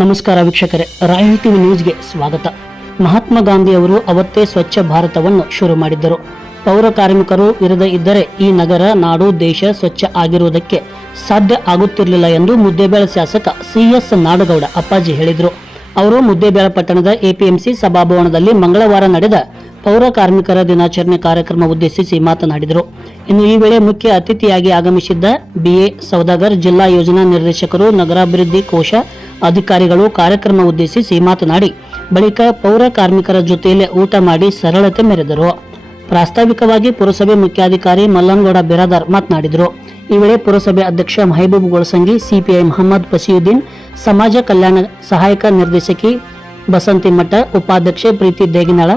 ನಮಸ್ಕಾರ ವೀಕ್ಷಕರೇ royal TV ನ್ಯೂಸ್ಗೆ ಸ್ವಾಗತ. ಮಹಾತ್ಮ ಗಾಂಧಿ ಅವರು ಅವತ್ತೇ ಸ್ವಚ್ಛ ಭಾರತವನ್ನು ಶುರು ಮಾಡಿದ್ದರು. ಪೌರ ಕಾರ್ಮಿಕರು ಇರದೇ ಇದ್ದರೆ ಈ ನಗರ, ನಾಡು, ದೇಶ ಸ್ವಚ್ಛ ಆಗಿರುವುದಕ್ಕೆ ಸಾಧ್ಯ ಆಗುತ್ತಿರಲಿಲ್ಲ ಎಂದು ಮುದ್ದೇಬೇಳ ಶಾಸಕ ಸಿಎಸ್ ನಾಡಗೌಡ ಅಪ್ಪಾಜಿ ಹೇಳಿದರು. ಅವರು ಮುದ್ದೇಬೇಳ ಪಟ್ಟಣದ ಎಪಿಎಂಸಿ ಸಭಾಭವನದಲ್ಲಿ ಮಂಗಳವಾರ ನಡೆದ ಪೌರ ಕಾರ್ಮಿಕರ ದಿನಾಚರಣೆ ಕಾರ್ಯಕ್ರಮ ಉದ್ದೇಶಿಸಿ ಮಾತನಾಡಿದರು. ಇನ್ನು ಈ ವೇಳೆ ಮುಖ್ಯ ಅತಿಥಿಯಾಗಿ ಆಗಮಿಸಿದ್ದ ಬಿಎ ಸೌದಾಗರ್, ಜಿಲ್ಲಾ ಯೋಜನಾ ನಿರ್ದೇಶಕರು, ನಗರಾಭಿವೃದ್ಧಿ ಕೋಶ ಅಧಿಕಾರಿಗಳು ಕಾರ್ಯಕ್ರಮ ಉದ್ದೇಶಿಸಿ ಮಾತನಾಡಿ, ಬಳಿಕ ಪೌರ ಕಾರ್ಮಿಕರ ಜೊತೆಯಲ್ಲೇ ಊಟ ಮಾಡಿ ಸರಳತೆ ಮೆರೆದರು. ಪ್ರಾಸ್ತಾವಿಕವಾಗಿ ಪುರಸಭೆ ಮುಖ್ಯಾಧಿಕಾರಿ ಮಲ್ಲನಗೌಡ ಬಿರಾದಾರ್ ಮಾತನಾಡಿದರು. ಈ ವೇಳೆ ಪುರಸಭೆ ಅಧ್ಯಕ್ಷ ಮಹಬೂಬ್ ಗೊಳಸಂಗಿ, ಸಿಪಿಐ ಮಹಮ್ಮದ್ ಬಸಿಯುದ್ದೀನ್ ಸಮಾಜ ಕಲ್ಯಾಣ ಸಹಾಯಕ ನಿರ್ದೇಶಕಿ ಬಸಂತಿ ಮಠ ಉಪಾಧ್ಯಕ್ಷೆ ಪ್ರೀತಿ ದೇಗಿನಾಳ,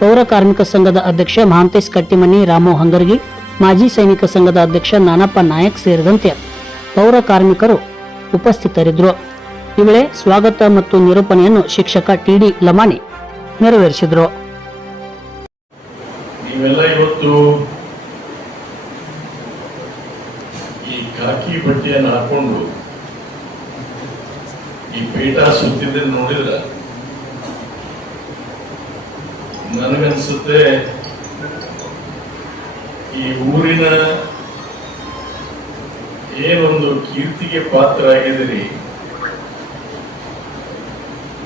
ಪೌರ ಕಾರ್ಮಿಕ ಸಂಘದ ಅಧ್ಯಕ್ಷ ಮಹಾಂತೇಶ್ ಕಟ್ಟಿಮನಿ, ರಾಮು ಹಂಗರ್ಗಿ ಮಾಜಿ ಸೈನಿಕ ಸಂಘದ ಅಧ್ಯಕ್ಷ ನಾನಪ್ಪ ನಾಯಕ್ ಸೇರಿದಂತೆ ಪೌರ ಕಾರ್ಮಿಕರು ಉಪಸ್ಥಿತರಿದ್ದರು. ಈ ವೇಳೆ ಸ್ವಾಗತ ಮತ್ತು ನಿರೂಪಣೆಯನ್ನು ಶಿಕ್ಷಕ ಟಿಡಿ ಲಮಾಣಿ ನೆರವೇರಿಸಿದರು. ನೀವೆಲ್ಲ ಇವತ್ತು ಈ ಕಾಕಿ ಬಟ್ಟೆಯನ್ನು ಹಾಕೊಂಡು ಈ ಪೀಠ ಸುತ್ತಿದ್ದ ನೋಡಿದ್ರ? ನನಗನ್ಸುತ್ತೆ ಈ ಊರಿನ ಏನೊಂದು ಕೀರ್ತಿಗೆ ಪಾತ್ರ ಆಗಿದಿರಿ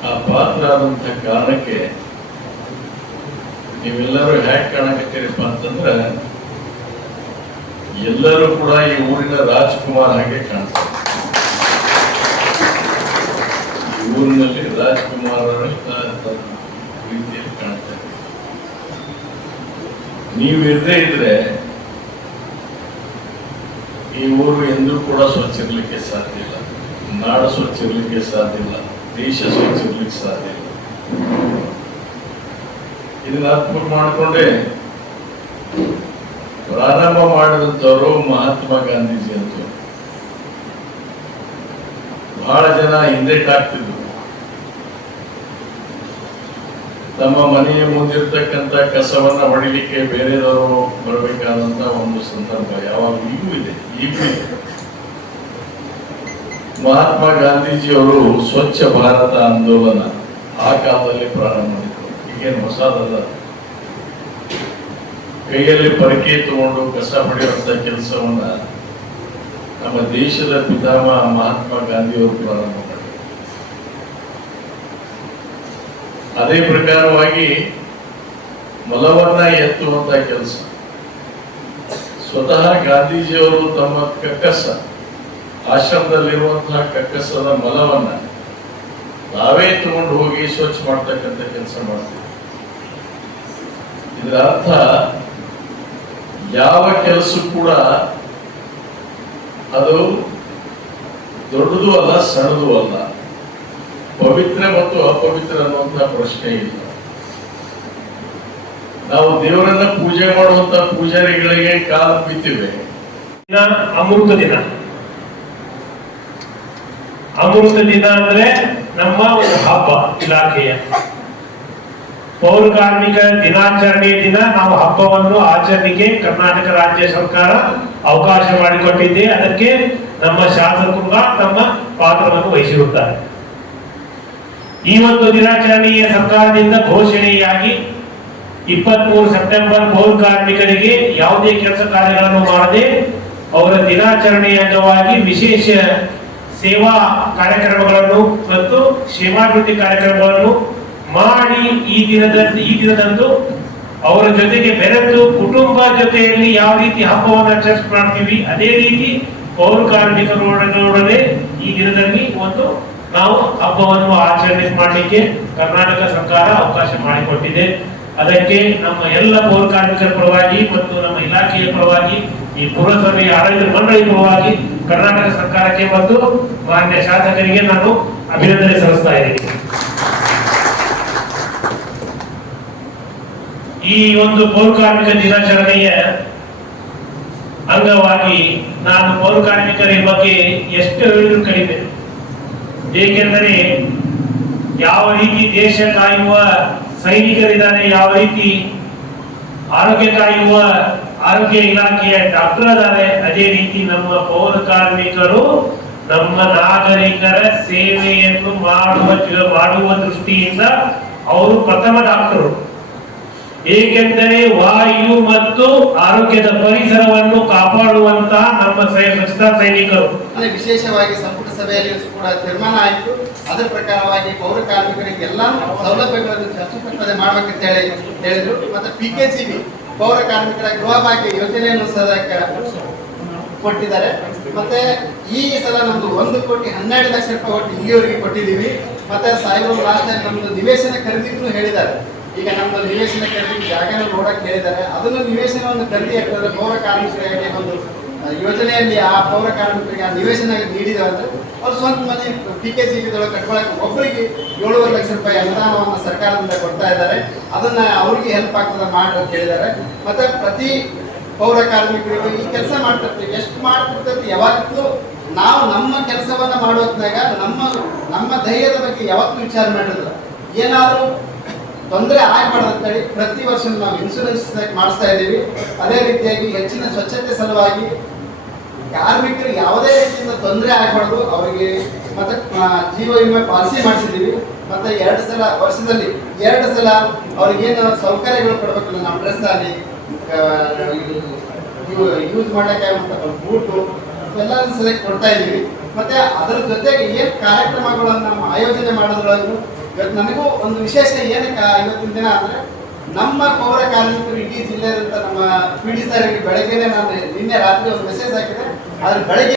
ಆ ಪಾತ್ರ ಆದಂತ ಕಾರಣಕ್ಕೆ ನೀವೆಲ್ಲರೂ ಹ್ಯಾಕ್ ಕಾಣಕತ್ತೀರಪ್ಪ ಅಂತಂದ್ರ, ಎಲ್ಲರೂ ಕೂಡ ಈ ಊರಿನ ರಾಜ್ಕುಮಾರ್ ಹಾಗೆ ಕಾಣ್ತಾರೆ. ಈ ಊರಿನಲ್ಲಿ ರಾಜ್ಕುಮಾರ್ ರೀತಿಯಲ್ಲಿ ಕಾಣ್ತಾರೆ. ನೀವು ಇರದೇ ಇದ್ರೆ ಈ ಊರು ಎಂದೂ ಕೂಡ ಸ್ವಚ್ಛ ಇರಲಿಕ್ಕೆ ಸಾಧ್ಯ ಇಲ್ಲ. ನಾಡು ಸ್ವಚ್ಛ ಇರಲಿಕ್ಕೆ ಸಾಧ್ಯ ಇಲ್ಲ. ದೇಶ ಸ್ವಚ್ಛ ಇರಲಿಕ್ಕೆ ಸಾಧ್ಯ ಇಲ್ಲ. ಇದನ್ನ ಅರ್ಥ ಮಾಡಿಕೊಂಡೆ ಪ್ರಾರಂಭ ಮಾಡಿದಂಥವರು ಮಹಾತ್ಮ ಗಾಂಧೀಜಿ ಅಂತ ಬಹಳ ಜನ ಹಿಂದೆಟ್ಟಾಗ್ತಿದ್ರು ತಮ್ಮ ಮನೆಯ ಮುಂದಿರ್ತಕ್ಕಂಥ ಕಸವನ್ನ ಹೊಡಿಲಿಕ್ಕೆ ಬೇರೆಯವರು ಬರಬೇಕಾದಂತ ಒಂದು ಸಂದರ್ಭ ಯಾವಾಗ ಈಗೂ ಇದೆ ಈಗೂ ಇದೆ. ಮಹಾತ್ಮ ಗಾಂಧೀಜಿಯವರು ಸ್ವಚ್ಛ ಭಾರತ ಆಂದೋಲನ ಆ ಕಾಲದಲ್ಲಿ ಪ್ರಾರಂಭ ಮಾಡಿದ್ರು. ಈಗೇನು ಹೊಸದಲ್ಲ. ಕೈಯಲ್ಲಿ ಪರಿಕೆ ತಗೊಂಡು ಕಸ ಹೊಡೆಯುವಂತ ಕೆಲಸವನ್ನ ನಮ್ಮ ದೇಶದ ಪಿತಾಮಹ ಮಹಾತ್ಮ ಗಾಂಧಿಯವರು ಪ್ರಾರಂಭ ಮಾಡಿದ್ರು ಅದೇ ಪ್ರಕಾರವಾಗಿ ಮಲವನ್ನ ಎತ್ತುವಂತ ಕೆಲಸ. ಸ್ವತಃ ಗಾಂಧೀಜಿಯವರು ತಮ್ಮ ಕಕ್ಕಸ, ಆಶ್ರಮದಲ್ಲಿರುವಂತಹ ಕಕ್ಕಸದ ಮಲವನ್ನ ತಾವೇ ತಗೊಂಡು ಹೋಗಿ ಸ್ವಚ್ಛ ಮಾಡ್ತಕ್ಕಂಥ ಕೆಲಸ ಮಾಡ್ತೀವಿ. ಇದರ ಅರ್ಥ ಯಾವ ಕೆಲಸ ಕೂಡ ಅದು ದೊಡ್ಡದು ಅಲ್ಲ ಸಣ್ಣದು ಅಲ್ಲ. ಪವಿತ್ರ ಮತ್ತು ಅಪವಿತ್ರ ಅನ್ನುವಂತಹ ಪ್ರಶ್ನೆ ಇಲ್ಲ. ನಾವು ದೇವರನ್ನ ಪೂಜೆ ಮಾಡುವಂತ ಪೂಜಾರಿಗಳಿಗೆ ಕಾಲ ಬಿತ್ತಿವೆ ಅಮೃತ ದಿನ. ಅಮೃತ ದಿನ ಅಂದ್ರೆ ನಮ್ಮ ಒಂದು ಹಬ್ಬ ಇಲಾಖೆಯ. ಪೌರ ಕಾರ್ಮಿಕ ದಿನಾಚರಣೆ ದಿನ ನಾವು ಹಬ್ಬವನ್ನು ಆಚರಣೆಗೆ ಕರ್ನಾಟಕ ರಾಜ್ಯ ಸರ್ಕಾರ ಅವಕಾಶ ಮಾಡಿಕೊಟ್ಟಿದೆ ಅದಕ್ಕೆ ನಮ್ಮ ಶಾಸಕರು ತಮ್ಮ ಪಾತ್ರವನ್ನು ವಹಿಸಿರುತ್ತಾರೆ. ಒಂದು ದಿನಾಚರಣೆಯ ಸರ್ಕಾರದಿಂದ ಘೋಷಣೆಯಾಗಿ ಇಪ್ಪತ್ಮೂರು ಸೆಪ್ಟೆಂಬರ್ ಪೌರ ಕಾರ್ಮಿಕರಿಗೆ ಯಾವುದೇ ಕೆಲಸ ಕಾರ್ಯಗಳನ್ನು ಮಾಡದೆ ಅವರ ದಿನಾಚರಣೆಯ ಅಂಗವಾಗಿ ವಿಶೇಷ ಸೇವಾ ಕಾರ್ಯಕ್ರಮಗಳನ್ನು ಮತ್ತು ಕ್ಷೇಮಾಭಿವೃದ್ಧಿ ಕಾರ್ಯಕ್ರಮಗಳನ್ನು ಮಾಡಿ ಈ ದಿನದ ಈ ದಿನದಂದು ಅವರ ಜೊತೆಗೆ ಬೆರೆತು ಕುಟುಂಬ ಜೊತೆಯಲ್ಲಿ ಯಾವ ರೀತಿ ಹಬ್ಬವನ್ನು ಆಚರಿಸ್ ಮಾಡ್ತೀವಿ ಅದೇ ರೀತಿ ಪೌರ ಕಾರ್ಮಿಕರೊಡನೆ ಈ ದಿನದಲ್ಲಿ ಒಂದು ನಾವು ಹಬ್ಬವನ್ನು ಆಚರಣೆ ಮಾಡಲಿಕ್ಕೆ ಕರ್ನಾಟಕ ಸರ್ಕಾರ ಅವಕಾಶ ಮಾಡಿಕೊಟ್ಟಿದೆ. ಅದಕ್ಕೆ ನಮ್ಮ ಎಲ್ಲ ಪೌರ ಕಾರ್ಮಿಕರ ಪರವಾಗಿ ಮತ್ತು ನಮ್ಮ ಇಲಾಖೆಯ ಪರವಾಗಿ, ಈ ಪುರಸಭೆಯ ಆಡಳಿತ ಮಂಡಳಿ ಪರವಾಗಿ ಕರ್ನಾಟಕ ಸರ್ಕಾರಕ್ಕೆ ಮತ್ತು ಮಾನ್ಯ ಶಾಸಕರಿಗೆ ನಾನು ಅಭಿನಂದನೆ ಸಲ್ಲಿಸ್ತಾ ಇದ್ದೀನಿ. ಈ ಒಂದು ಪೌರ ಕಾರ್ಮಿಕ ದಿನಾಚರಣೆಯ ಅಂಗವಾಗಿ ನಾನು ಪೌರ ಕಾರ್ಮಿಕರ ಬಗ್ಗೆ ಎಷ್ಟು ಹೇಳಿದ್ರು ಕಡಿಮೆ. ಏಕೆಂದರೆ ಯಾವ ರೀತಿ ದೇಶ ಕಾಯುವ ಸೈನಿಕರಿದ್ದಾರೆ ಯಾವ ರೀತಿ ಆರೋಗ್ಯ ಕಾಯುವ ಆರೋಗ್ಯ ಇಲಾಖೆಯ ಡಾಕ್ಟರ್ ಇದ್ದಾರೆ ಅದೇ ರೀತಿ ನಮ್ಮ ಪೌರ ಕಾರ್ಮಿಕರು ನಮ್ಮ ನಾಗರಿಕರ ಸೇವೆಯನ್ನು ಮಾಡುವ ಮಾಡುವ ದೃಷ್ಟಿಯಿಂದ ಅವರು ಪ್ರಥಮ ಡಾಕ್ಟರು. ಏಕೆಂದರೆ ವಾಯು ಮತ್ತು ಆರೋಗ್ಯದ ಪರಿಸರವನ್ನು ಕಾಪಾಡುವಂತ ನಮ್ಮ ಸ್ವಚ್ಛತಾ ಸೈನಿಕರು. ವಿಶೇಷವಾಗಿ ಸಂಪುಟ ಸಭೆಯಲ್ಲಿ ಕೂಡ ತೀರ್ಮಾನ ಆಯಿತು. ಅದರ ಪ್ರಕಾರವಾಗಿ ಪೌರ ಕಾರ್ಮಿಕರಿಗೆ ಎಲ್ಲ ಸೌಲಭ್ಯಗಳನ್ನು ಚರ್ಚಿಸದೆ ಮಾಡಬೇಕಂತ ಹೇಳಿ ಹೇಳಿದ್ರು ಮತ್ತೆ ಪಿ ಕೆ ಸಿ ಬಿ ಪೌರ ಕಾರ್ಮಿಕರ ಗೃಹ ಭಾಗ್ಯ ಯೋಜನೆಯನ್ನು ಕೊಟ್ಟಿದ್ದಾರೆ ಮತ್ತೆ ಈ ಸಲ ನಮ್ದು ಒಂದು ಕೋಟಿ ಹನ್ನೆರಡು ಲಕ್ಷ ರೂಪಾಯಿ ಒಟ್ಟು ಇಲ್ಲಿವರೆಗೆ ಕೊಟ್ಟಿದ್ದೀವಿ ಮತ್ತೆ ಸಾಯಿಬಾಬು ಲಾಸ್ಟ್ ನಮ್ದು ನಿವೇಶನ ಖರೀದಿಗೂ ಹೇಳಿದ್ದಾರೆ ಈಗ ನಮ್ಮ ನಿವೇಶನ ಖರೀದಿ ಜಾಗನ ನೋಡಕ್ ಹೇಳಿದ್ದಾರೆ. ಅದನ್ನು ನಿವೇಶನವನ್ನು ಖರೀದಿ ಆಗ್ತದೆ. ಪೌರ ಕಾರ್ಮಿಕರಿಗೆ ಒಂದು ಯೋಜನೆಯಲ್ಲಿ ಆ ಪೌರ ಕಾರ್ಮಿಕರಿಗೆ ಆ ನಿವೇಶನ ನೀಡಿದ್ದಾರೆ ಅಂದ್ರೆ ಅವ್ರು ಸ್ವಂತ ಮನೆ ಪಿ ಕೆ ಜಿ ಕಟ್ಕೊಳಕ್ಕೆ ಒಬ್ಬರಿಗೆ ಏಳುವರೆ ಲಕ್ಷ ರೂಪಾಯಿ ಅನುದಾನವನ್ನು ಸರ್ಕಾರದಿಂದ ಕೊಡ್ತಾ ಇದ್ದಾರೆ. ಅದನ್ನ ಅವ್ರಿಗೆ ಹೆಲ್ಪ್ ಆಗ್ತದೆ ಮಾಡಿ ಅಂತ ಹೇಳಿದ್ದಾರೆ. ಮತ್ತೆ ಪ್ರತಿ ಪೌರ ಕಾರ್ಮಿಕರಿಗೆ ಈ ಕೆಲಸ ಮಾಡ್ತಿರ್ತೀವಿ. ಎಷ್ಟು ಮಾಡ್ತಿರ್ತೈತಿ ಯಾವತ್ತೂ ನಾವು ನಮ್ಮ ಕೆಲಸವನ್ನ ಮಾಡೋದ್ನಾಗ ನಮ್ಮ ನಮ್ಮ ಧೈರ್ಯದ ಬಗ್ಗೆ ಯಾವತ್ತೂ ವಿಚಾರ ಮಾಡಿದ್ರು ಏನಾದರೂ ತೊಂದರೆ ಆಗ್ಬಾರ್ದು ಅಂತೇಳಿ ಪ್ರತಿ ವರ್ಷ ನಾವು ಇನ್ಸೂರೆನ್ಸ್ ಮಾಡಿಸ್ತಾ ಇದ್ದೀವಿ. ಅದೇ ರೀತಿಯಾಗಿ ಹೆಚ್ಚಿನ ಸ್ವಚ್ಛತೆ ಸಲುವಾಗಿ ಕಾರ್ಮಿಕರು ಯಾವುದೇ ರೀತಿಯಿಂದ ತೊಂದರೆ ಆಗಬಾರ್ದು. ಅವರಿಗೆ ಮತ್ತೆ ಜೀವ ವಿಮೆ ಪಾಲಿಸಿ ಮಾಡಿಸಿದ್ದೀವಿ. ಮತ್ತೆ ಎರಡು ಸಲ, ವರ್ಷದಲ್ಲಿ ಎರಡು ಸಲ ಅವ್ರಿಗೇನು ಸೌಕರ್ಯಗಳು ಕೊಡಬೇಕಲ್ಲ ನಮ್ಮ ಡ್ರೆಸ್ ಆಗಲಿ ಯೂಸ್ ಮಾಡಕ್ಕೆ ಬೂಟು ಎಲ್ಲ ಸಲ ಕೊಡ್ತಾ ಇದ್ದೀವಿ. ಮತ್ತೆ ಅದರ ಜೊತೆಗೆ ಏನು ಕಾರ್ಯಕ್ರಮಗಳನ್ನು ನಾವು ಆಯೋಜನೆ ಮಾಡೋದ್ರೊಳಗೂ ಇವತ್ತು ನನಗೂ ಒಂದು ವಿಶೇಷ ಏನಕ್ಕೆ ಇವತ್ತಿನ ದಿನ ಅಂದರೆ, ನಮ್ಮ ಪೌರ ಕಾರ್ಮಿಕರು ಇಡೀ ಜಿಲ್ಲೆಯಂತ ನಮ್ಮ ಪಿ ಡಿ ಸರ್ ಬೆಳಗ್ಗೆನೆ ನಾನು ನಿನ್ನೆ ರಾತ್ರಿ ಒಂದು ಮೆಸೇಜ್ ಹಾಕಿದೆ. ಆದ್ರೆ ಬೆಳಗ್ಗೆ